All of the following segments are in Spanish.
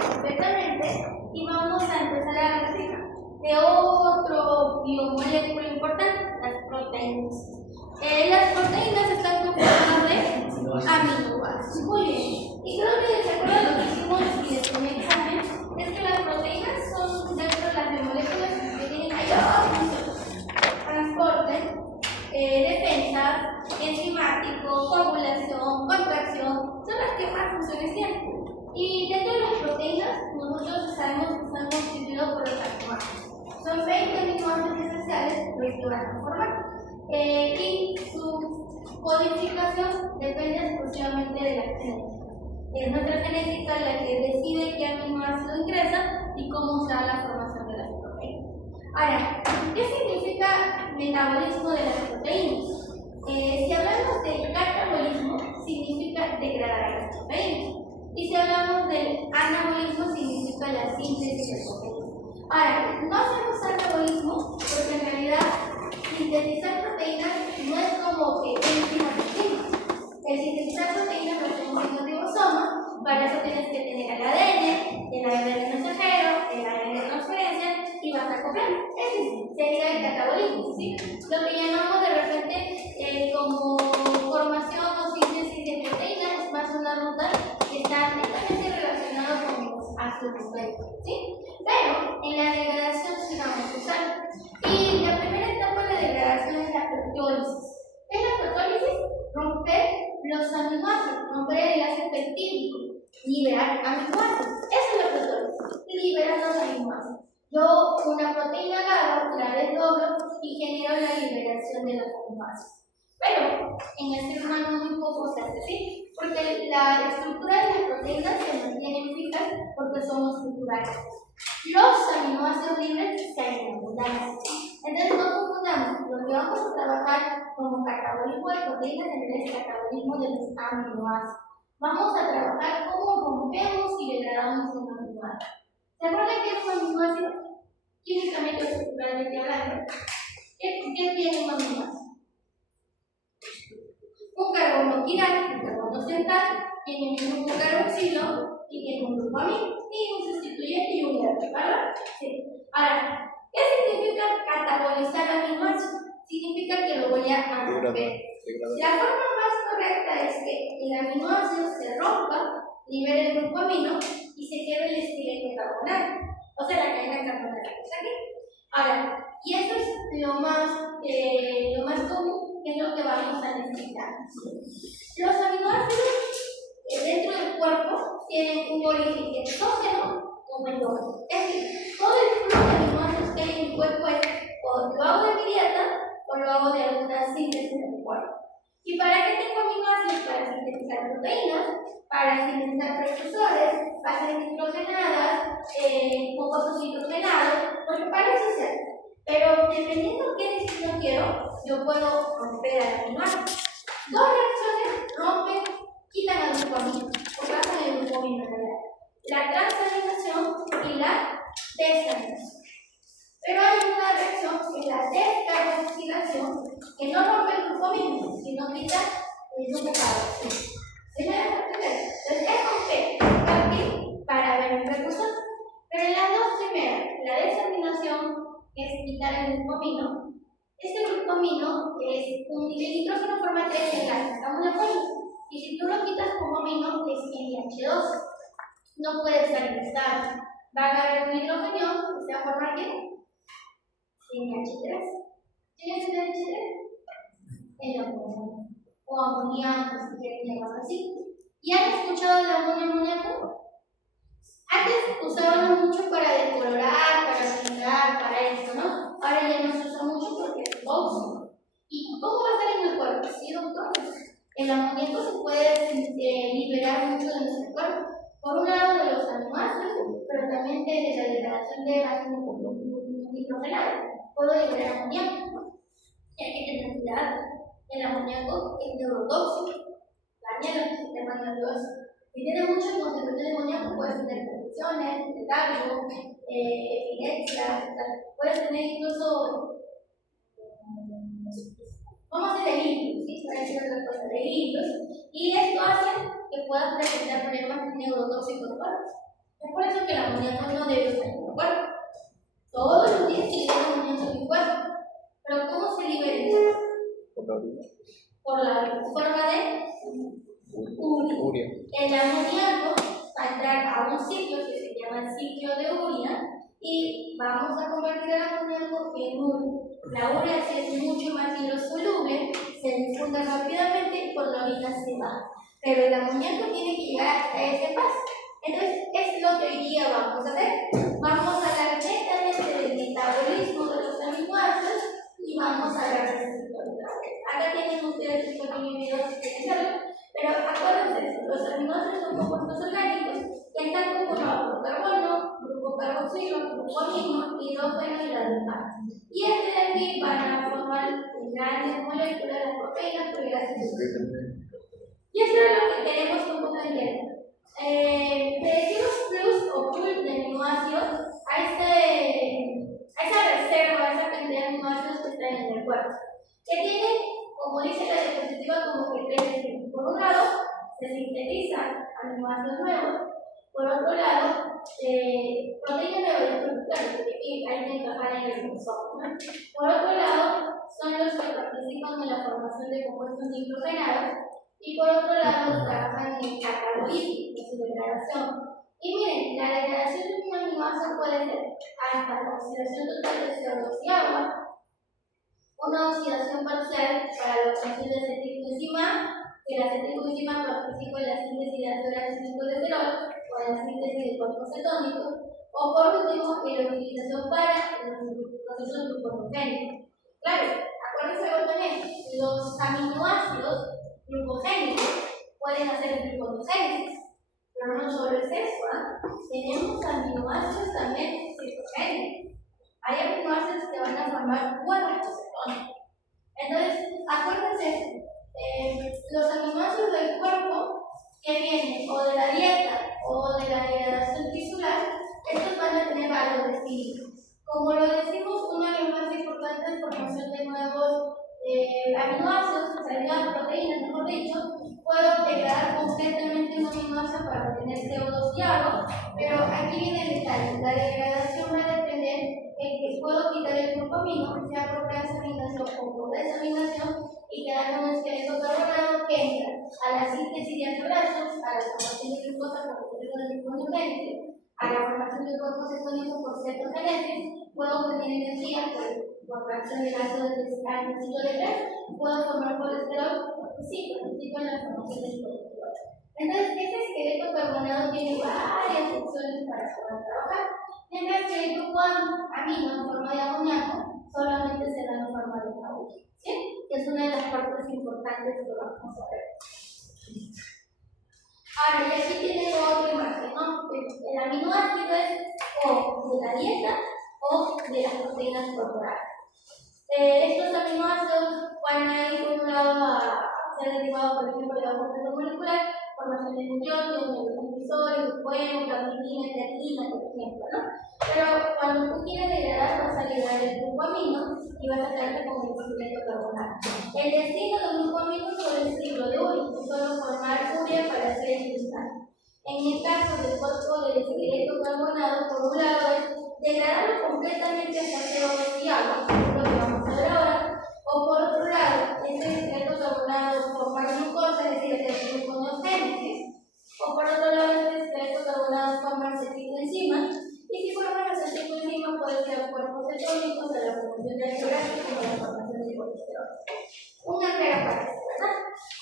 perfectamente y vamos a empezar a hablar de otro biomolécula importante, las proteínas. Las proteínas están conformadas de aminoácidos. Muy bien. Y creo que de acuerdo a lo que hicimos y desde un examen, es que las proteínas son dentro de las biomoléculas que tienen mayor función: transporte, defensa, enzimático, coagulación, contracción, son las que más funciones tienen. Y dentro de las proteínas, nosotros sabemos que están constituidos por los aminoácidos. Son 20 aminoácidos esenciales los que van a formar. Y su codificación depende exclusivamente de la genética. Es nuestra genética la que decide qué aminoácido ingresa y cómo será la formación de las proteínas. Ahora, ¿qué significa metabolismo de las proteínas? Si hablamos del catabolismo, significa degradar a las proteínas. Y si hablamos del anabolismo, significa la síntesis de proteínas. Ahora, no hacemos anabolismo porque en realidad sintetizar proteínas no es como que enzima distinta. El sintetizar proteínas lo hacemos en los ribosomas. Para eso tienes que tener el ADN mensajero, el ADN de transferencia y vas a copiar. Ese sería el catabolismo, ¿sí? Lo que llamamos de repente como formación o síntesis de proteínas es más una ruta que está netamente relacionada con los ácidos nucleicos, ¿sí? Pero en la degradación sí vamos a usar. Y la primera etapa de degradación es la proteólisis. ¿Qué es la proteólisis? Romper los aminoácidos, romper el enlace peptídico, liberar aminoácidos. Eso es la proteólisis, liberar los aminoácidos. Yo una proteína agarro, la desdoblo y genero la liberación de los aminoácidos. Pero en el ser humano muy poco se hace así, porque la estructura de las proteínas se mantienen fijas porque somos estructurales. Los aminoácidos libres se hay en abundancia. Entonces no confundamos, lo que vamos a trabajar como catabolismo de proteínas en el catabolismo de los aminoácidos. Vamos a trabajar cómo rompemos y degradamos un aminoácido. ¿Se acuerdan que es un aminoácido? Químicamente o estructuralmente hablando, ¿qué tiene un aminoácido? Un carbono quiral, un carbono central, tiene un grupo carboxilo y tiene un grupo amino, y un sustituyente y un hierro, ¿verdad? Sí. Ahora, ¿qué significa catabolizar aminoácidos? Significa que lo voy a romper. La forma más correcta es que el aminoácido se rompa, libere el grupo amino y se quede el esqueleto carbonal, o sea, la cadena carbonal que está aquí. Ahora, y esto es lo más común, que es lo que vamos a necesitar. Los aminoácidos dentro del cuerpo tienen un origen exógeno o endógeno. Es decir, todo el flujo de aminoácidos que hay en el cuerpo es o lo hago de mi dieta o lo hago de alguna síntesis en el cuerpo. ¿Y para qué tengo aminoácidos? Para sintetizar proteínas, para sintetizar precursores, bases nitrogenadas, compuestos nitrogenados, porque para eso se hace. Pero dependiendo de qué destino quiero, yo puedo romper al aminoácido. Dos reacciones rompen, quitan al grupo amino, o pasan el grupo amino en realidad: la transaminación y la desaminación. Pero hay una reacción que es la descarboxilación, que no rompe el grupo amino, sino quita el grupo carboxilo. ¿Sí me dejan entender? Entonces es romper para ver el precursor. Pero en las dos primeras, la desaminación, que es quitar el grupo amino, este grupo amino es el nitrógeno forma 3 enlaces, ¿estamos de acuerdo? Y si tú lo quitas como amino, es NH2. No puede estar inestable. Va a agarrar un hidrógeno que se va a formar ¿qué? NH3. ¿Tienes NH3? El amonio. O amoníaco, si quieren llamarlo así. ¿Y han escuchado de amoníaco? Antes usábamos mucho para decolorar, para pintar, para esto, ¿no? Ahora ya no se usa mucho porque es tóxico. ¿Y cómo va a estar en el cuerpo? Sí, doctor. El amoníaco se puede liberar mucho de nuestro cuerpo. Por un lado de los aminoácidos, pero también de la degradación de bases nitrogenadas. Puedo liberar amoníaco. Y hay que tener cuidado. El amoníaco es neurotóxico. Daña los sistemas nerviosos. Si tienes mucha concentración de amoníaco, puedes tener convulsiones, letargo, epilepsia, puedes tener incluso, vamos a hacer delirios, ¿sí? Para decir otra cosa, delirios, y esto hace que puedas presentar problemas neurotóxicos fuertes. Es por eso que el amoníaco no debe estar en el cuerpo. Todos los días se libera amoníaco en el cuerpo. Pero ¿cómo se libera? Por la forma de urea. El amoníaco va a entrar a un ciclo que se llama el ciclo de urea y vamos a convertir el amoníaco en urea. La urea es mucho más hidrosoluble, se difunde rápidamente y por la orina se va. Pero el amoníaco tiene que llegar a ese paso. Entonces, es lo que hoy día vamos a hacer. Vamos a hablar netamente del metabolismo de los aminoácidos y vamos a hablar de este ciclo. Acá tienen ustedes el pequeño video si quieren hacerlo, pero acuérdense, los aminoácidos son compuestos orgánicos que están conformados por carbono, grupo carboxilo, grupo amino, hidrógeno y glucosa. Y de aquí van a formar grandes moléculas, las proteínas, pero las y eso es lo que queremos un poco entender. Le decimos plus o pool de aminoácidos a esa reserva, a esa cantidad de aminoácidos que están en el cuerpo, que tienen, como dice la diapositiva, como que tres destinos. Por un lado, se sintetizan aminoácidos nuevos, por otro lado, proteínas neuroestructurales, que hay que encajar en el cromosoma, ¿no? Por otro lado, son los que participan en la formación de compuestos nitrogenados y por otro lado trabajan en el catabolismo, en su degradación. Y miren, la degradación de un aminoácido puede ser hasta la oxidación total de CO2 y agua, una oxidación parcial para la obtención de acetilcoenzima, que la acetilcoenzima participa en la síntesis de ácido colesterol o en la síntesis de cuerpos cetónicos, o por último, en la utilización para los procesos gluconeogénicos. Claro, acuérdense también, los aminoácidos glucogénicos pueden hacer gluconeogénesis, pero no solo es eso, tenemos aminoácidos también citogénicos. Hay aminoácidos que van a formar cuerpos cetónicos. Entonces, acuérdense, los aminoácidos del cuerpo que vienen o de la dieta o de la degradación tisular, estos van a tener varios destinos. Como lo decimos, una de las más importantes es formación de nuevos aminoácidos, o sea, nuevas proteínas, mejor dicho. Puedo degradar completamente un aminoácido para obtener CO2 y agua, pero aquí viene el detalle. La degradación va a depender en que puedo quitar el glutamino, sea por transaminación o por desaminación, y quedar un esqueleto carbonado que entra a la síntesis de aminoácidos, a la formación de glucosa por proceso de gluconeogénesis, a la formación de cuerpos cetónicos por cetogénesis, puedo obtener energía por reacción de ácido de 3, puedo formar colesterol, sí, participa en la formación del colesterol. Entonces, este esqueleto carbonado tiene varias funciones para poder trabajar, mientras que el grupo amino en forma de amoníaco solamente se da en forma de agua, ¿sí? Que es una de las partes importantes que vamos a ver. Ahora, y aquí tienen otra imagen, ¿no? El aminoácido es o de la dieta o de las proteínas corporales. Estos aminoácidos van a ir por un lado a ser derivados, por ejemplo, de la compuesto molecular, formación de nucleótidos, neurotransmisores, bueno, glutamina, creatina, por ejemplo, ¿no? Pero cuando tú quieres degradar, vas a liberar el grupo amino y vas a quedarte con el esqueleto carbonado. El destino del grupo amino es el ciclo de urea, es solo formar urea para hacer el cristal. En el caso del cuerpo del esqueleto carbonado, por un lado es degradarlo completamente hasta CO2 y agua, que es lo que vamos a ver ahora, o por otro lado, este esqueleto carbonado formar glucosa, es decir, hacer gluconeogénesis, o por otro lado, este esqueleto carbonado formar acetilcoenzima, y si forman acetilcoenzima puede ser cuerpos cetónicos, de la formación de ácido gráfico o la formación de colesterol. Una clara parte, ¿verdad?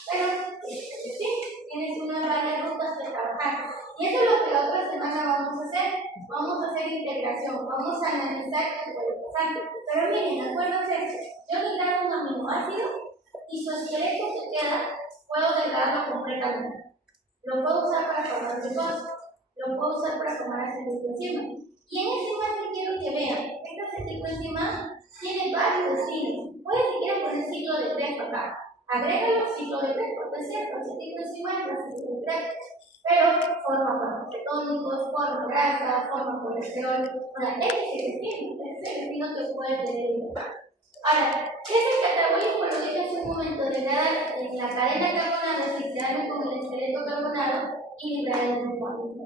Pero, sí, tienes unas varias rutas de trabajar. Y eso es lo que la otra semana vamos a hacer. Vamos a hacer integración, vamos a analizar qué puede pasar. Pero miren, acuérdense esto. Yo degrado un aminoácido y su esqueleto que queda, puedo degradarlo completamente. Lo puedo usar para formar glucosa, lo puedo usar para formar acetilcoenzima. Y en esta imagen quiero que vean, esta acetilcoenzima tiene varios destinos. Puede si quieren poner ciclo de 3 acá. Agrégalo al ciclo de 3, porque es cierto, acetilcoenzima es el ciclo de 3. Pero forma cuerpos cetónicos, forma grasa, forma colesterol. Ahora, este es el destino que puede tener el lugar. Ahora, ¿qué es el catabolismo? Lo dije hace un momento, degradar en la cadena carbonada, filtrarlo con el esqueleto carbonado y liberar el grupo amino.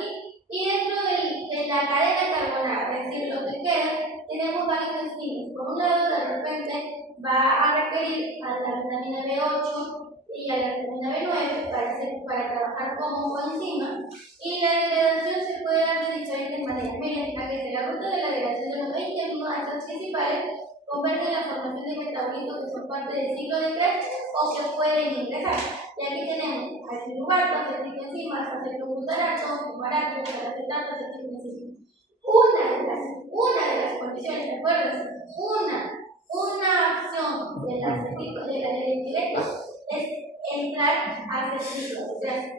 aquí. Y dentro de la cadena carbonar, es decir, lo que queda, tenemos varios destinos. Por un lado, de repente va a requerir a la vitamina B8 y a la vitamina B9 para trabajar como coenzima, y la degradación se puede dar de diferentes maneras. Miren, aquí la ruta de la degradación de los 20 aminoácidos principales convergen en la formación de metabolitos que son parte del ciclo de Krebs o que pueden ingresar. Y aquí tenemos acetilulato, acetilcoenzimas, acetilglutarato, fumarato, acetato, acetilcoenzima. Una de las condiciones, acuérdense, una opción de la del directo es entrar al ciclo de Krebs.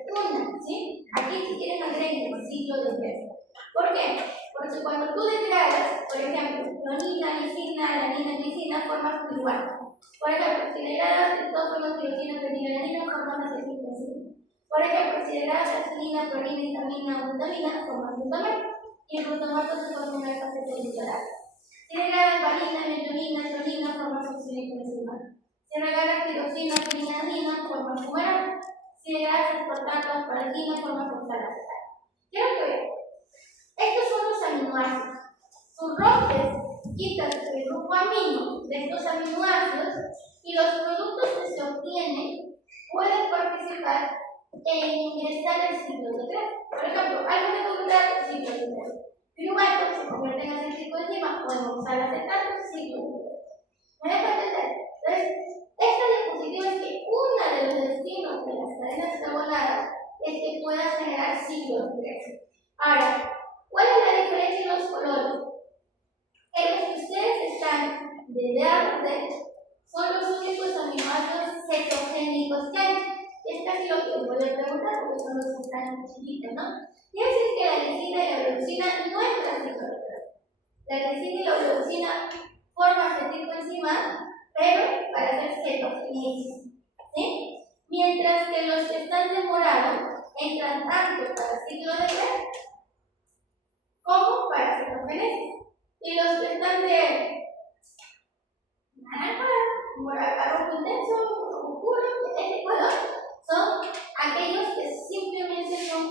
¿Sí? Aquí si quieren agreguen el ciclo de Krebs. ¿Por qué? Porque cuando tú degradas, por ejemplo, clonina, lisina, alanina, glicina, formas igual. Por ejemplo, si degradas triptófano, tirosina, fenilalanina, formas acetilcoenzima. Por ejemplo, si degradas aspirina, clorina, histamina o glutamina, formas glutamato. Y el glutamato se forma una acetilglutarato. Si regalas valina, metionina, clorina, formas acetilcoenzima. Si regalas tiroxina, fenilalanina, formas fumarato. Si regalas aspartato, asparagina, formas oxalacetate. Quiero que vean. Estos son los aminoácidos. Sus rompes, quitas el grupo amino de estos aminoácidos y los productos que se obtienen pueden participar en ingresar al ciclo de Krebs. Por ejemplo, algo que controlar el ciclo de Krebs. Piruvato se convierte en acetilcoenzima o en oxalacetato, ciclo de Krebs. ¿Me dejan entender? Entonces, esta diapositiva es que uno de los destinos de las cadenas carbonadas es que pueda generar ciclos de Krebs. Ahora, ¿cuál es la diferencia en los colores? Que los que ustedes están de verde son los únicos aminoácidos cetogénicos que hay. Es casi lo que voy a preguntar porque son los que están chiquitos, ¿no? Quiere decir que la lisina y la leucina no entran en ciclo. La lisina y la leucina forman acetilcoenzima, pero para hacer cetogénesis. ¿Sí? Mientras que los que están de morado entran tanto para el ciclo de Krebs como para cetogénesis. Y los que están de naranja, morado, rojo intenso, oscuro, este color, son aquellos que simplemente son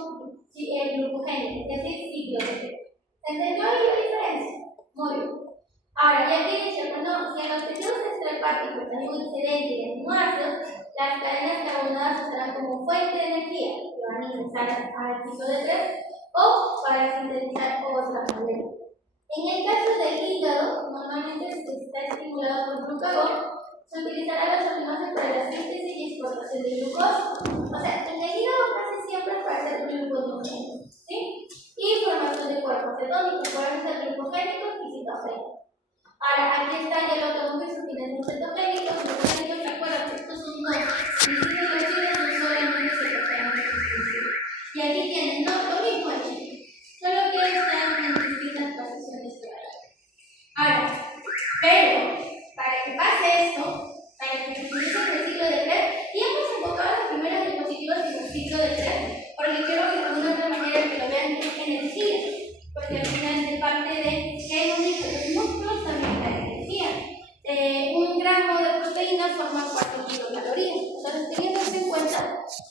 glucogénicos, es decir, ciclo de Krebs. ¿Se entendió ahí la diferencia? Muy bien. Ahora, ya que dice, bueno, si en los tejidos extrahepáticos hay un excedente de aminoácidos, las cadenas carbonadas usarán como fuente de energía que van a ingresar al ciclo de Krebs o para sintetizar otra molécula. En el caso del hígado, normalmente está estimulado por glucagón, se utilizará los aminoácidos para la síntesis y exportación de glucosa. O sea, en el hígado casi siempre para hacer gluconeogénico, ¿sí? Y formación de cuerpos cetónicos, pueden ser glucogénicos y citogénicos. Ahora, aquí está ya el otro que se utilizan cetogénicos, glucogénicos, recuerda que estos son dos. Y si no son solamente cetogénicos. Y aquí tienen lo mismo aquí, solo que están en distintas posiciones por ahí. Ahora, pero para que pase esto, para que se utilice el ciclo de Krebs, y hemos enfocado las primeras diapositivas en el ciclo de Krebs, porque quiero que de una otra manera que lo vean es energía, porque al final de parte de que hemos dicho, los músculos también dan energía. Un gramo de proteína forma 4 kilocalorías. Entonces, teniendo esto en cuenta,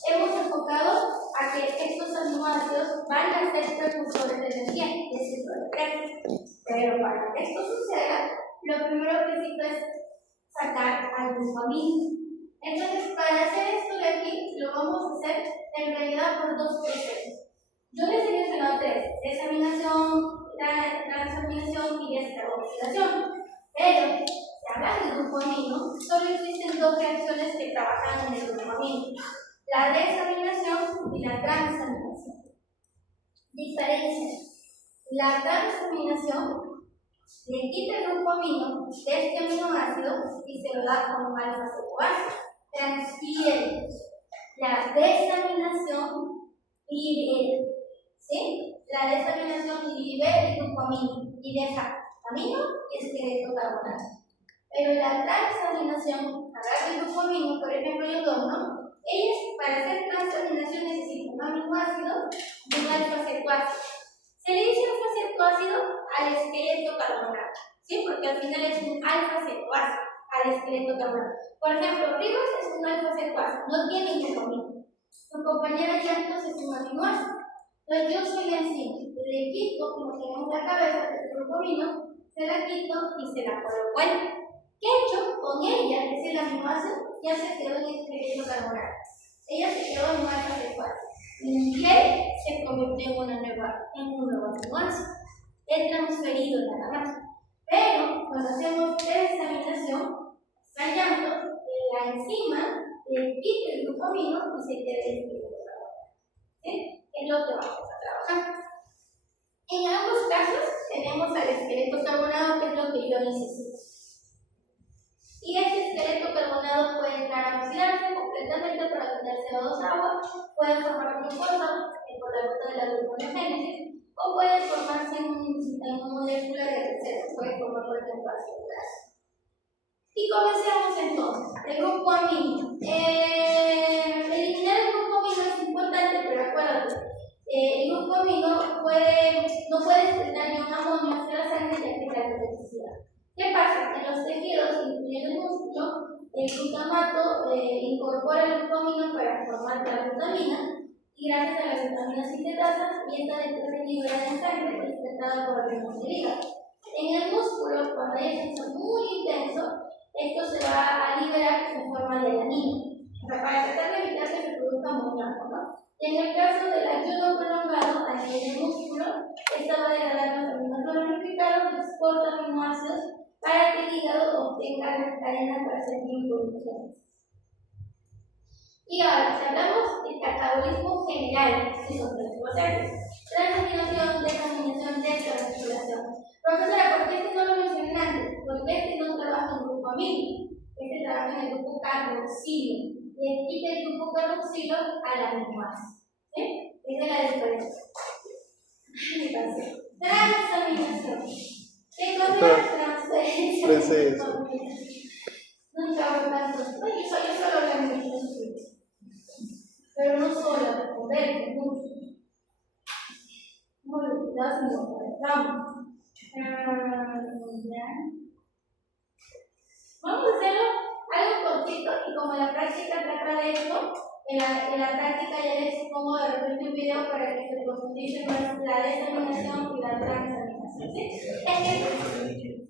hemos enfocado a que estos aminoácidos van a ser precursores de energía, es ciclo de Krebs. Pero para que esto suceda, lo primero que necesito es sacar algún amino. Entonces, para hacer esto de aquí, lo vamos a hacer en realidad por dos procesos. Yo les he mencionado tres: desaminación, transaminación y descarboxilación. Pero, si hablas del grupo amino, solo existen dos reacciones que trabajan en el grupo amino: la desaminación y la transaminación. Diferencia: la transaminación le quita el grupo amino de este aminoácido y se lo da como alfa cetoasa. Transfiere. La desaminación libera. ¿Sí? La desaminación libera el grupo amino y deja amino y esqueleto carbonato. Pero la transaminación, agarra el grupo amino, por ejemplo, yo tomo, ellos para hacer transaminación necesitan un aminoácido y un alfa cetoácido. Se le dice alfa cetoácido al esqueleto carbonato, ¿sí? Porque al final es un alfa cetoácido al esqueleto carbonato. Por ejemplo, Ribos es un alfa cetoácido, no tiene amino. Su compañera Llantos es un aminoácido. Entonces yo soy científico, como tenemos la cabeza de este grupamino, se la quito y se la coloco ahí. ¿Qué he hecho? Con ella, que es el aminoácido, ya se quedó en el esqueleto carbonato. Ella se quedó en un alfa sexual. Y G se convirtió en un nuevo aminoácido. He transferido nada más. Pero cuando hacemos desaminación, fallando, la enzima le quita el grupamino y se queda el esqueleto carbonato. ¿Sí? Es lo que vamos a trabajar. En ambos casos tenemos al esqueleto carbonado, que es lo que yo necesito. Y este esqueleto carbonado puede entrar a oxidarse completamente para obtener CO2 agua, puede formar glucosa por la ruta de la gluconeogénesis, o puede formarse en una molécula de tercero, puede formar por ejemplo ácido graso. Y comencemos entonces. El grupo amino. Eliminar el grupo amino es importante, pero acuérdate, el grupo amino no puede excretar ni un amonio hacia la sangre ya que es la toxicidad. ¿Qué pasa? En los tejidos, incluyendo el músculo, el glutamato incorpora el grupo amino para formar la glutamina y gracias a la glutamina sintetasa, y esta después se libera en sangre y es excretada por el hígado. En el músculo, cuando hay ejercicio muy intenso, esto se va a liberar en forma de alanina, para tratar de evitar que se produzca amoníaco, ¿no? Y en el caso del ayuno prolongado a nivel del músculo, esta va a degradar los aminoácidos ramificados y exporta aminoácidos para que el hígado obtenga las cadenas para hacer gluconeogénesis. Y ahora, si hablamos del catabolismo general, que son tres procesos: transaminación, desaminación, descarboxilación. Profesora, ¿por qué este no lo mencioné antes? Porque este no trabaja en grupo amino, este trabaja en el grupo carboxilo. Le quita el grupo carboxilo al aminoácido. ¿Sí? Esa es la diferencia. Transaminación. ¿Qué cosa es transferencia? Nunca hablo tanto. Yo solo lo he pero no solo responder, mucho. Muy cuidado, vamos. Vamos a hacerlo algo cortito y como la práctica trata de esto, en la práctica ya les pongo de repente un video para que se profundice más la desaminación y la transaminación. ¿Sí?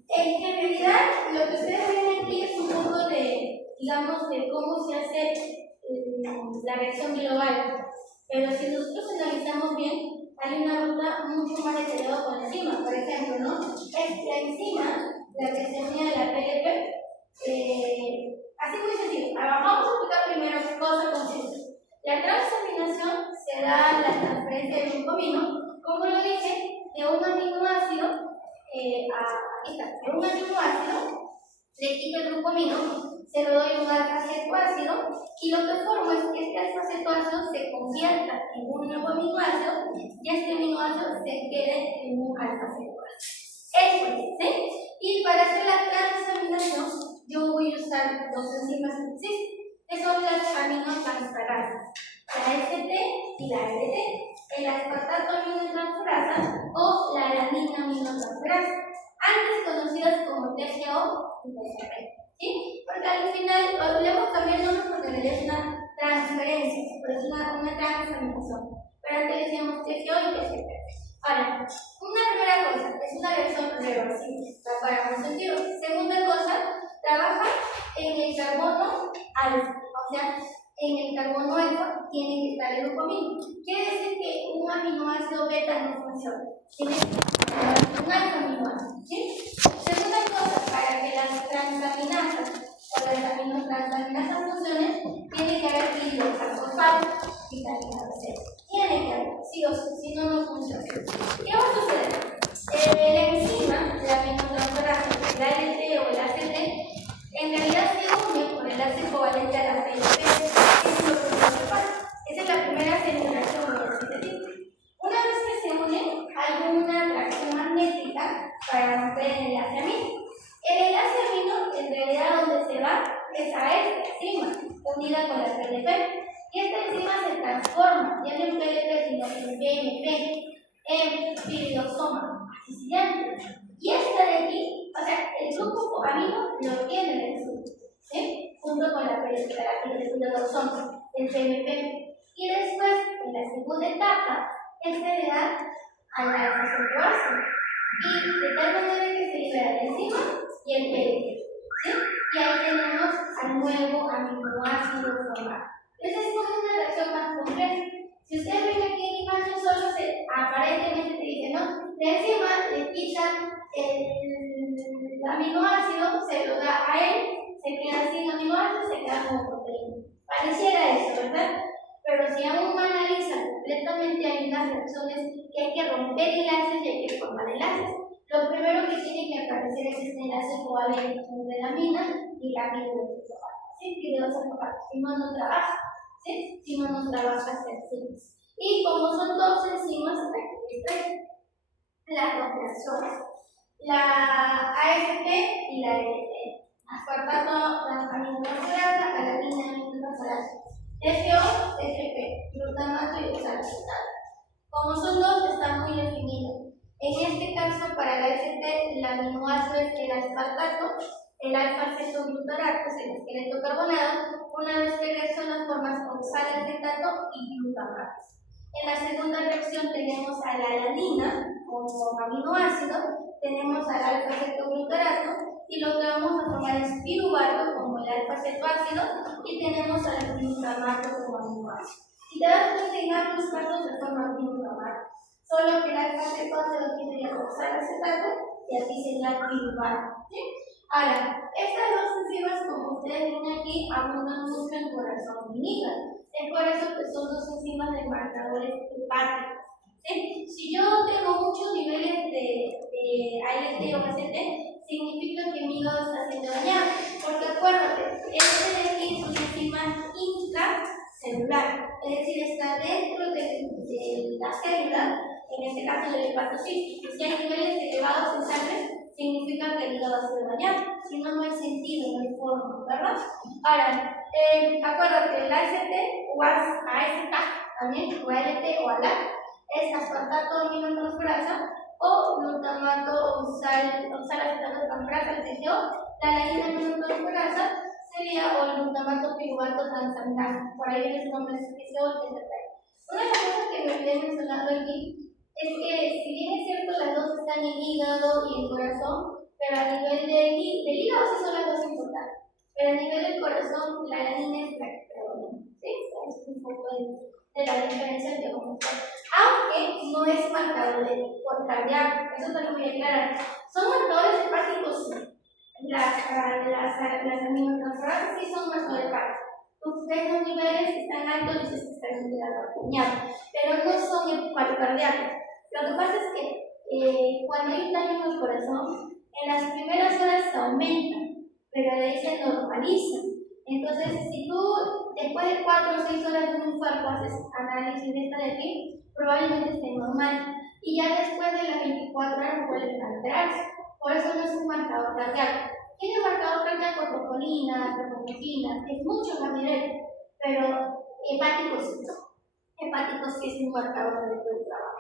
En realidad, lo que ustedes ven aquí es un poco de, digamos, de cómo se hace la reacción global. Pero si nosotros analizamos bien, hay una ruta mucho más detallada con la enzima. Por ejemplo, ¿no? La enzima, la que se une a la PLP, así muy sencillo. Vamos a explicar primero qué cosa consiste. La transaminación se da la transferencia del glucamino, como lo dije, de un aminoácido de un aminoácido, le quito el glucamino, se lo doy un alfa-cetoácido y lo que forma es que este alfa-cetoácido se convierta en un nuevo aminoácido y este aminoácido se quede en un alfa-cetoácido. Eso es, ¿sí? Y para hacer la transaminación, yo voy a usar dos enzimas que existen, que son las aminotransferasas, la ST y la LT, el aspartato aminotransferasa o la alanina aminotransferasa, antes conocidas como TGO y TGP. ¿Sí? Porque al final le hemos cambiado el nombre porque en realidad es una transferencia, pero es una transaminación. Pero antes decíamos TGO y TGP. Ahora, una primera cosa, es una reacción reversible, para un sentido. Segunda cosa, trabaja en el carbono alfa, o sea, en el carbono alfa tiene que estar el glucamino. Quiere decir que un aminoácido beta no funciona, tiene que estar un alfa aminoácido, ¿sí? Segunda cosa, para que las transaminasas o las aminotransaminasas funcionen, tiene que haber fosfato, vitamina C. Tiene que haber, sí o sí, si no, no funciona. ¿Qué va a suceder? La enzima, la aminotransferasa, la LT o el ACT, en realidad se une por el enlace covalente a la PLP. Eso es lo que nos pasa. Esa es la primera generación. Una vez que se unen, hay una atracción magnética para romper el enlace amino. El enlace amino, en realidad, donde se va es a esta enzima, unida con la PLP. Y esta enzima se transforma, ya no en PLP, sino en PMP, en piridosoma, así se llama. Y esta de aquí, o sea, el grupo amino lo tiene el enzima, ¿sí? Junto con la piridosoma, el PMP. Y después, en la segunda etapa, se le da a la alfa-cetoasa. Y de tal manera que se libera la enzima y el péptido. ¿Sí? Y ahí tenemos al nuevo aminoácido formado. Esa es como una reacción más compleja. Si ustedes ven aquí en la imagen, solo aparentemente te dice, ¿no? De encima le quitan el aminoácido, se lo da a él, se queda sin aminoácido, se queda como proteína. Pareciera eso, ¿verdad? Pero si aún uno analiza completamente, hay unas reacciones que hay que romper enlaces y hay que formar enlaces. Lo primero que tiene que aparecer es este enlace covalente entre la amina y la pidilofosfato. ¿Sí? Pidilofosfato. Si no, no trabaja. ¿Sí? Si no, no trabaja estas enzimas. Y como son dos enzimas, aquí están las dos reacciones. La AST y la LT. Aspartato, la aminotransferasa, alanina, aminotransferasa. SO, SP, glutamato y oxalacetato. Como son dos, está muy definido. En este caso, para la ST, el aminoácido es el aspartato, el alfa-cetoglutarato, es el esqueleto carbonado. Una vez que reacciona, formas oxalacetato y glutamato. En la segunda reacción tenemos a la alanina como aminoácido, tenemos al alfa-cetoglutarato y lo que vamos a formar es piruvato como el alfa-cetoácido y tenemos al glutamato como aminoácido. Si te das cuenta, en ambos casos se forma glutamato, solo que el alfa-cetoácido tiene el oxalacetato y aquí sería piruvato. ¿Sí? Ahora, estas dos enzimas, como ustedes ven aquí, abundan mucho en corazón y hígado. Es por eso que son dos enzimas de marcadores hepáticos. ¿Sí? Si yo tengo muchos niveles de ALT o ACT, significa que mi hígado está siendo dañado. Porque acuérdate, este de aquí es una enzima intracelular, es decir, está dentro de la célula, en este caso del hepatocisto. Si hay niveles elevados en sangre, significa que el hígado ha sido dañado. Si no, no hay sentido, no hay forma, ¿verdad? Ahora, acuérdate, el AST o ASK también, o ALT o ALAC, es aspartato aminotransferasa o glutamato oxalacetato transferasa, el TGO. La alanina aminotransferasa sería o el glutamato piruvato transaminasa. Por ahí viene su nombre de servicio o el TGO. Una de las cosas que me olvidé mencionando aquí es que, si bien es cierto, las dos están en hígado y en corazón, pero a nivel del hígado sí son las dos importantes. Pero a nivel del corazón, la alanina es la que predomina. ¿Sí? Es un poco de la diferencia que vamos a hacer. Aunque no es marcador por cardíaco, eso también voy a aclarar. Son marcadores hepáticos, sí. Las aminotransferasas sí son marcadores hepáticos. Ustedes los niveles están altos, dices que están en el pero no son cardíacos. Lo que pasa es que cuando hay un daño en el corazón, en las primeras horas se aumenta, pero de ahí se normaliza. Entonces, si tú después de 4 o 6 horas de un infarto haces análisis de esta de aquí, probablemente esté normal. Y ya después de las 24 horas vuelven a alterarse. Por eso no es un marcador cardíaco. Tiene marcador cardíaco troponina, troponina, es mucho más directo, pero hepático sí. Hepático sí es un marcador de tu trabajo.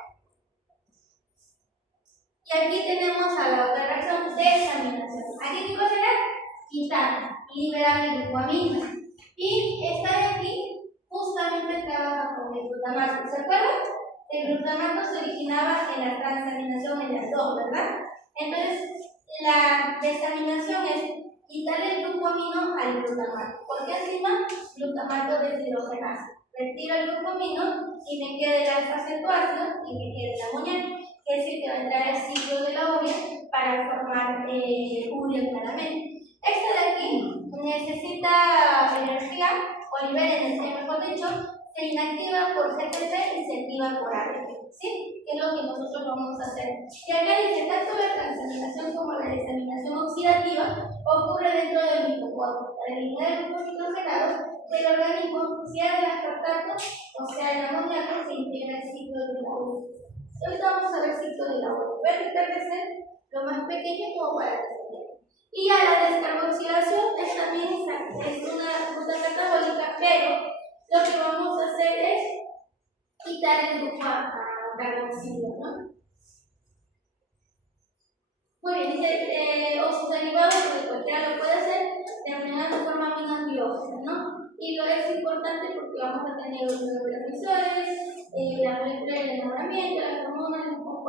Y aquí tenemos a la otra reacción, desaminación. Aquí qué va a hacer? Quitar, liberar el glucoamina. Y esta de aquí justamente trabaja con el glutamato. ¿Se acuerdan? El glutamato se originaba en la transaminación en las dos, ¿verdad? Entonces, la desaminación es quitarle el glucoamino al glutamato. ¿Por qué encima? Glutamato deshidrogenasa. Retiro el glucoamino y me queda el alfa-cetoácido y me queda el amoníaco, que es el que va a entrar al ciclo de la urea para formar urea claramente. Esta de aquí necesita energía, o libera energía, mejor dicho, se inactiva por CTP y se activa por ADP. ¿Sí? Que es lo que nosotros vamos a hacer. Y acá dice, tanto la transaminación como la desaminación oxidativa ocurre dentro del mitocondrio. Para eliminar el grupo nitrogenado del organismo, sea el aspartato o sea el amoníaco, se integra el ciclo de la urea. Ahorita vamos a ver el ciclo de la urea. Voy a tratar de ser lo más pequeño como para que se entienda. Y a la descarboxilación también es una ruta metabólica, pero lo que vamos a hacer es quitar el grupo a carboxilo, ¿no? Muy bien, dice oxidorivado, porque cualquiera lo puede hacer, terminando de forma aminobiógena, ¿no? Y lo es importante porque vamos a tener los neurotransmisores, la molécula del enamoramiento, las hormonas, un poco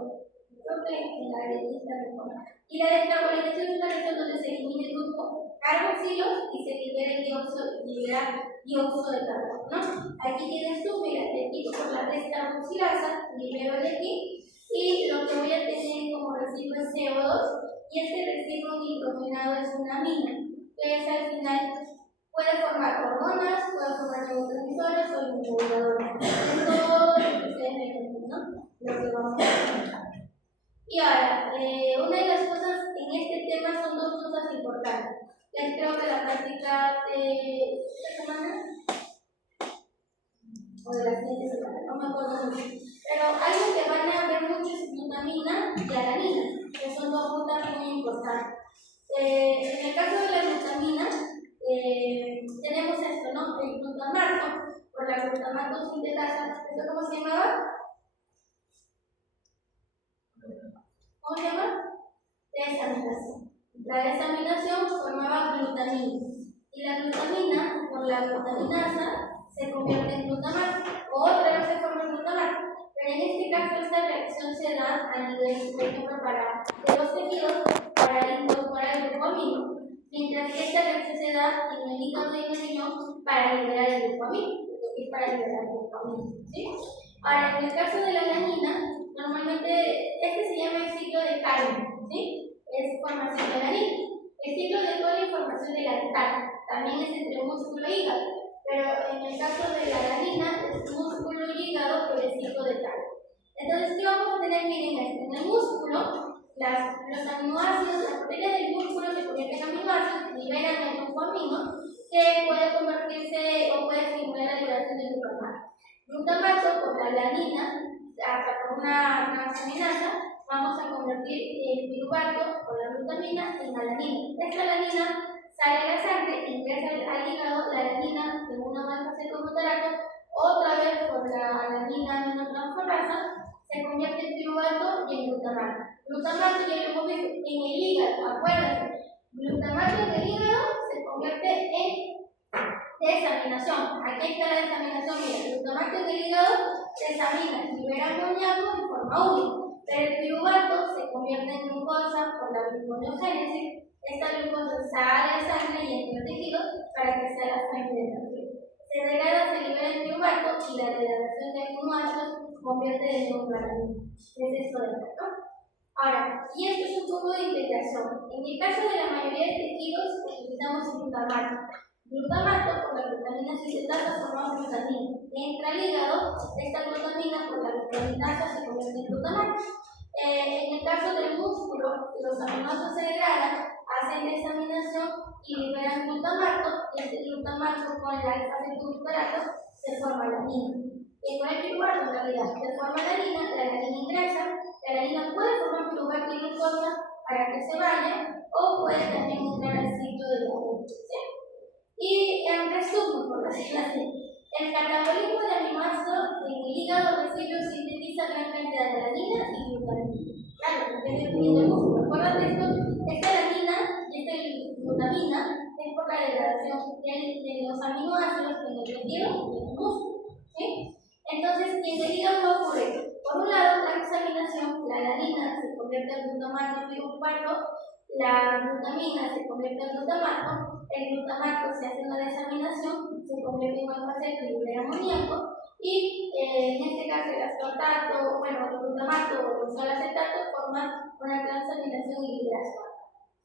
creo que en la lista de forma. Y la descarbonización es una reacción donde se elimina el grupo carboxilos y se libera el dióxido de carbono, ¿no? Aquí tienes tú, mira, te quito por la descarboxilasa, libero de aquí, y lo que voy a tener como residuo es CO2, y este residuo nitrogenado es una amina, que es al final puede formar hormonas, puede formar neurotransmisores o inmunomoduladores. Es todo lo que ustedes ven, ¿no? Lo que vamos a ver. Y ahora, una de las cosas en este tema son dos cosas importantes. Les creo que la práctica de esta semana o de la siguiente semana, no me acuerdo mucho. Pero algo que van a ver mucho es glutamina y alanina, que son dos rutas muy importantes. En el caso de la glutamina, tenemos esto, ¿no? El glutamato, por la glutamato sintetasa, ¿esto cómo se llamaba? ¿Cómo se llama? Desaminación. La desaminación formaba glutamina. Y la glutamina, por la glutaminasa, se convierte en glutamato. O otra vez se forma en glutamato. Pero en este caso, esta reacción se da a nivel, por ejemplo, de los tejidos para incorporar el grupo amino. Mientras que esta reacción se da en el hígado y en el riñón para liberar el grupo amino. Es para liberar el grupo amino. ¿Sí? Ahora, en el caso de la alanina, normalmente este se llama el ciclo de Krebs, ¿sí? Es formación de alanina. El ciclo de Krebs es formación de lactato, también es entre músculo e hígado, pero en el caso de la alanina es músculo y hígado por el ciclo de Krebs. Entonces, ¿qué vamos a tener? Miren esto, en el músculo, los aminoácidos, las proteínas del músculo se convierten en aminoácidos, liberan el grupo amino, que puede convertirse o puede estimular la liberación del glutamato. Glutamato por la alanina, hasta con una transaminasa, vamos a convertir el piruvato con la glutamina en alanina. Esta alanina sale a la sangre, ingresa al hígado, la alanina de una masa glutarato, otra vez por la alanina aminotransferasa, se convierte en piruvato y en glutamato. Glutamato ya lo hemos visto en el hígado, acuérdense, glutamato en el hígado se convierte en desaminación. Aquí está la desaminación, mira, el glutamato en el hígado desamina, libera amoníaco en forma única, pero el piruvato se convierte en glucosa por la gluconeogénesis. Esta glucosa sale de sangre y entra al tejido para que sea la fuente de energía. Se degrada, se libera el piruvato y la degradación de aminoácidos convierte de nuevo en alanina. Es esto de acá, ¿no? Ahora, y esto es un poco de integración. En el caso de la mayoría de tejidos, utilizamos el glutamato. Glutamato por la glutamina sintetasa formamos glutamina. Entra al hígado, esta glutamina por la glutaminasa se convierte en glutamato. En el caso del músculo, los aminoácidos se degradan, hacen desaminación y liberan glutamato, y este glutamato con el alfa-cetoglutarato se forma alanina. Y con el piruvato en realidad se forma alanina, la alanina ingresa, la alanina puede formar piruvato y glucosa para que se vaya, o puede también entrar al ciclo de la leche, ¿sí? Y en resumen, por decirlo así, el catabolismo de aminoácidos en el hígado recibe o sintetiza gran cantidad de alanina y glutamina. Claro, porque dependiendo del músculo. Acuérdate esto, esta alanina y esta glutamina es por la degradación de los aminoácidos en el tejido y en el músculo. ¿Sí? Entonces, en el hígado va a ocurrir, por un lado, la examinación, la alanina se convierte en glutamato y piruvato, la glutamina se convierte en glutamato, el glutamato se hace una desaminación, se convierte en alfa-aceto y libera amoníaco, y en este caso el aspartato, bueno, el glutamato o el acetato forman una transaminación y liberación.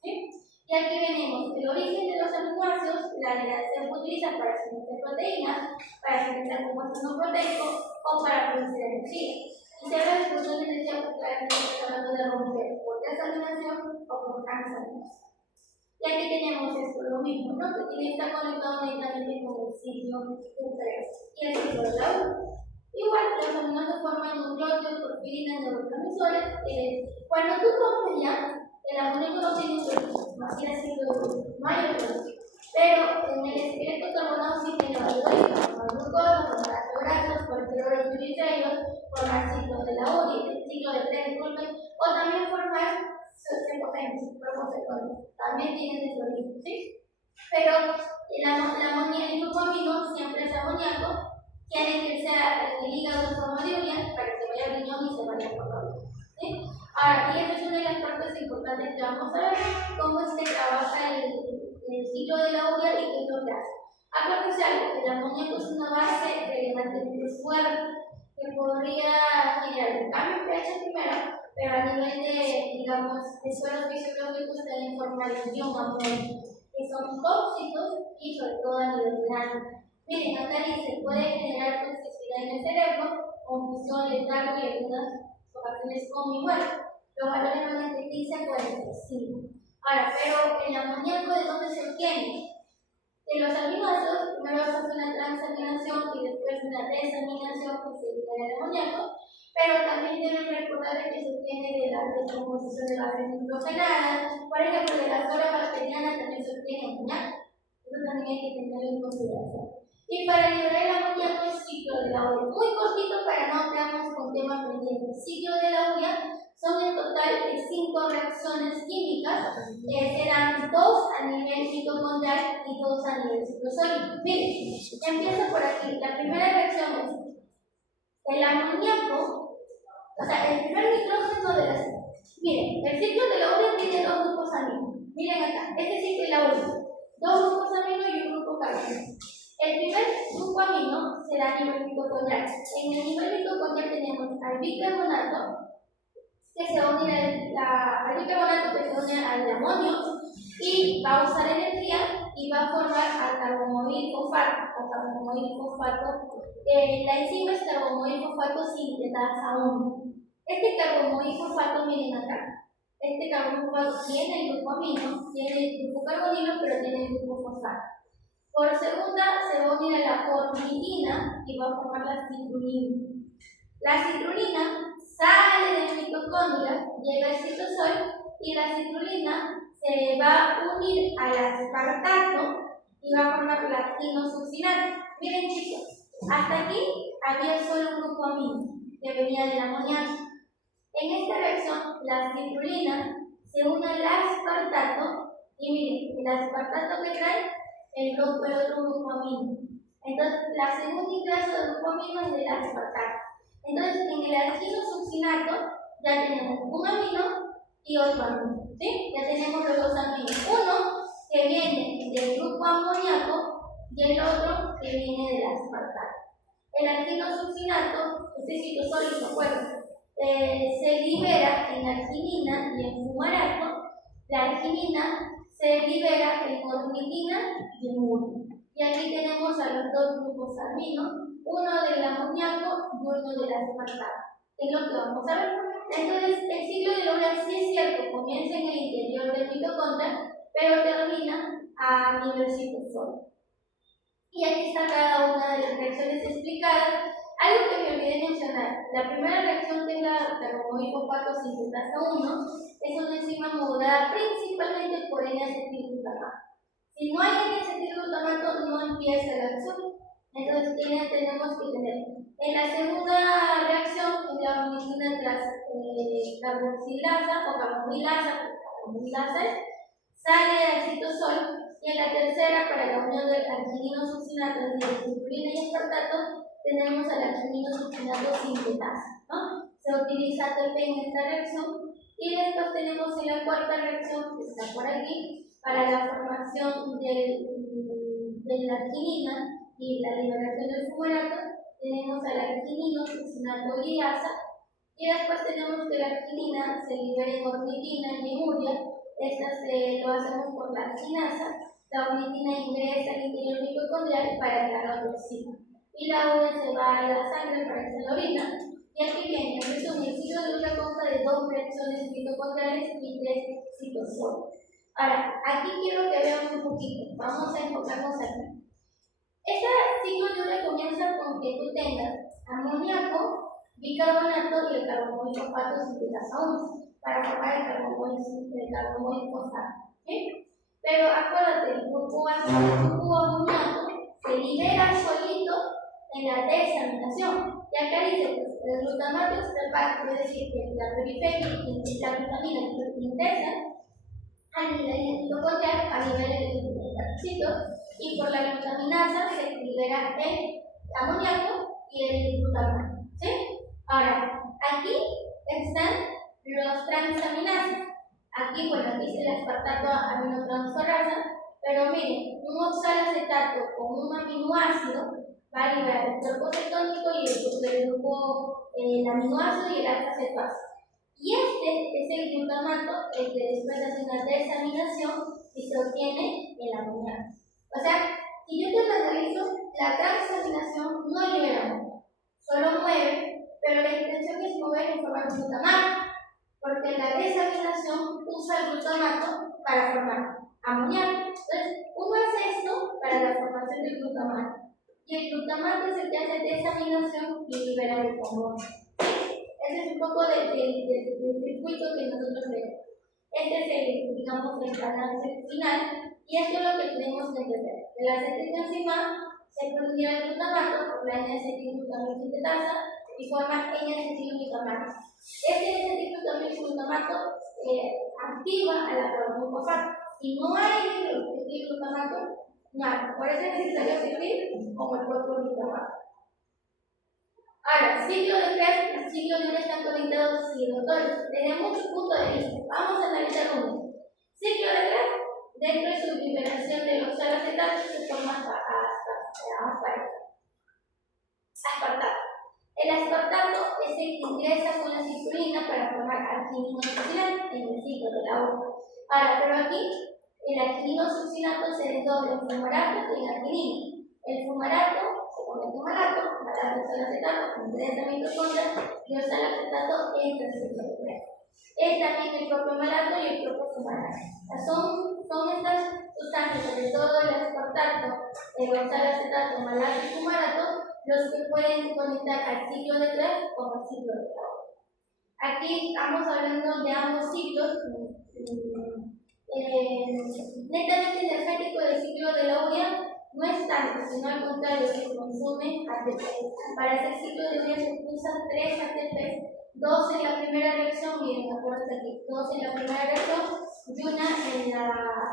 ¿Sí? Y aquí venimos, el origen de los aminoácidos, se utiliza para sintetizar proteínas, para sintetizar compuestos no proteicos o para producir energía. Y se ve la discusión de energía porque claramente estamos hablando de romper por desaminación o por transaminación. Y aquí tenemos esto, lo mismo, ¿no? Que tiene que estar conectado directamente con el ciclo U3 y el ciclo de la U. Igual, los aminoácidos forman nucleótidos, porfirinas, neurotransmisores. Cuando tú comes ya, el amoníaco no tiene un origen, no tiene ciclo de U, no hay otro. Pero en el esqueleto carbonado sí tiene varios orígenes, por glucosa, por grasas, por clorofiltriceidos, formar ciclo de la U, el ciclo de 3 gluten, o también formar cetogenes, propocetones, también tienen ese origen, ¿sí? Pero el grupo amino siempre es amoníaco, tiene que ser en el hígado en forma de urea para que vaya al riñón y se vaya por la urea, ¿sí? Ahora, y esta es una de las partes importantes que vamos a ver, cómo es que trabaja el ciclo de la urea y qué es lo que hace. Acuérdense algo, el amoníaco es una base relevantemente fuerte que podría generar un cambio en pH primero, pero a nivel de, digamos, de suelos fisiológicos también formar ion amonio, que son tóxicos y sobre todo a nivel de daño. Miren, acá dice, puede generar toxicidad en el cerebro, confusión, letargo y algunas ocasiones como igual. Los valores van entre 15 a 45. Ahora, pero el amoníaco, ¿de dónde se obtiene? De los aminoácidos. Primero se hace una transaminación y después una desaminación que se libera el amoníaco, pero también deben recordar que se obtiene de la descomposición de bases nitrogenadas. Por ejemplo, de la flora bacteriana también se obtiene amoníaco. Eso también hay que tenerlo en consideración. Y para liberar el amoníaco, el ciclo de la urea. Muy cortito para no quedarnos con tema pendiente. El ciclo de la urea son en total 5 reacciones químicas, serán 2 a nivel mitocondrial y 2 a nivel citosólico. Miren, empiezo por aquí. La primera reacción es el amoníaco, o sea, el primer nitrógeno de las. Miren, el ciclo de la urea tiene 2 grupos amino. Miren acá, este ciclo de la urea, 2 grupos amino y un grupo carbono. El primer grupo amino será a nivel mitocondrial. En el nivel mitocondrial tenemos al bicarbonato, que se une al bicarbonato que se une al amonio y va a usar energía y va a formar al carbomoil fosfato. La enzima es carbomoil fosfato sintetasa 1. Este carbomoil fosfato, miren acá, este carbomoil fosfato tiene el grupo amino, tiene el grupo carbonilo, pero tiene el grupo fosfato. Por segunda se va a unir a la ornitina y va a formar la citrulina. La citrulina sale del mitocondria, llega al citosol y la citrulina se va a unir al aspartato y va a formar la quinosuccinato. Miren chicos, hasta aquí había solo un grupo amino que venía del amoníaco. En esta reacción, la citrulina se une al aspartato y miren, el aspartato que trae el otro grupo amino. Entonces, la segunda clase del grupo amino es del aspartato. Entonces, en el alquinosuccinato ya tenemos un amino y otro amino, ¿sí? Ya tenemos los dos aminos. Uno que viene del grupo amoníaco y el otro que viene del aspartato. El alquinosuccinato, este citosólico, se libera en arginina y en fumarato. La arginina se libera en ornitina y en urea. Y aquí tenemos a los dos grupos aminos, uno del amoníaco y uno del aspartato. Es lo que vamos a ver. Entonces, el ciclo de la urea sí es cierto, comienza en el interior del mitocondria, pero termina a nivel citosol. Y aquí está cada una de las reacciones explicadas. Algo que me olvidé mencionar, la primera reacción que es la carbomoil fosfato sintetasa 1 es una enzima modulada principalmente por N-acetilglutamato. Si no hay N-acetilglutamato, no empieza la reacción. Entonces tenemos que tener. En la segunda reacción, en la ornitina tras carboxilasa o carbonilasa, sale al citosol. Y en la tercera, para la unión del argininosuccinato de citrulina y aspartato, tenemos al argininosuccinato sintetasa, ¿no? Se utiliza ATP en esta reacción. Y después tenemos en la cuarta reacción, que está por aquí, para la formación de la arginina y la liberación del fumarato, tenemos al argininosuccinato liasa. Y después tenemos que la arginina se libera en ornitina y en urea. Estas lo hacemos por la arginasa. La ornitina ingresa al interior mitocondrial para crear la toxina. Y la urea se va a la sangre para que se la orina. Y aquí viene, en resumen, el ciclo de urea consta de 2 reacciones mitocondriales y 3 citosoles. Ahora, aquí quiero que vean un poquito. Vamos a enfocarnos aquí. Este ciclo de urea comienza con que tú tengas amoníaco, bicarbonato y el carbomoil fosfato sintetasa 1 para formar el carbomoil fosfato. ¿Sí? Pero acuérdate, el grupo amoníaco se libera solito en la desaminación. Y acá dice, pues, el glutamato extrahepato, quiere decir que la periferia y la glutamina ingresa a nivel mitocondrial, a nivel del carcito, y por la glutaminasa se libera el amoníaco y el glutamato. ¿Sí? Ahora, aquí están los aspartato aminotransferasa, pero miren, un oxalacetato con un aminoácido va a liberar el cuerpo cetónico y el grupo, el aminoácido y el alfa-cetoasa. Y este es el glutamato, el que después hace una desaminación y se obtiene el amoníaco. O sea, si yo te lo analizo, la transaminación no libera mucho, solo mueve, pero la intención es mover y formar glutamato, porque la desaminación usa el glutamato para formar amoníaco. Entonces, uno hace esto para la formación del glutamato, y el glutamato es el que hace desaminación y libera el hormona. Ese es un poco del circuito que nosotros vemos. Este es el, digamos, el balance final, y esto es lo que tenemos que entender. El acetilcoenzima se produce el glutamato por la N-acetilglutamato y forma N-acetilglutamato. Este N-acetilglutamato activa a la carbonfosfato. Si no hay glutamato, nada. Por eso es necesario servir como el propio glutamato. Ahora, ciclo de Krebs y ciclo de Urea están conectados, sí, doctores, desde muchos puntos de vista. Vamos a analizar uno. Ciclo de Krebs, dentro de su liberación del oxalacetato se forma aspartato. El aspartato es el que ingresa con la citrulina para formar alquinino-succinato en el ciclo de la uva. Ahora, pero aquí el alquinino-succinato se desdobla en fumarato y en alquinino. El fumarato se convierte en malato, malato es el acetato, con 30 mitocondrias, y oxalacetato entra en el ciclo de Krebs. Es también el propio malato y el propio fumarato. Son estas sustancias, sobre todo el aspartato, el oxalacetato, malato y fumarato, los que pueden conectar al ciclo de Krebs con el ciclo de la uva. Aquí estamos hablando de ambos ciclos, netamente energético del ciclo de la urea no es tanto, sino al contrario, se consume ATP. Para ese ciclo de urea se usan 3 ATP, 2 en la primera reacción, miren, acuérdense aquí, 2 en la primera reacción y una en la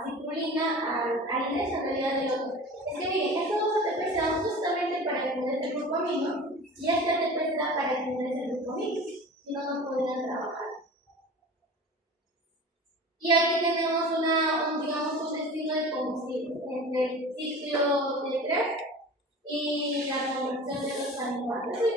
citrulina al ingreso en realidad del otro. Es que miren, estos 2 ATP se dan justamente para que ingrese el grupo amino y este ATP se da para que ingrese el grupo amino, si no, no podrían trabajar. Y aquí tenemos digamos, un destino de combustible entre el ciclo de Krebs y la conversión de los aminoácidos.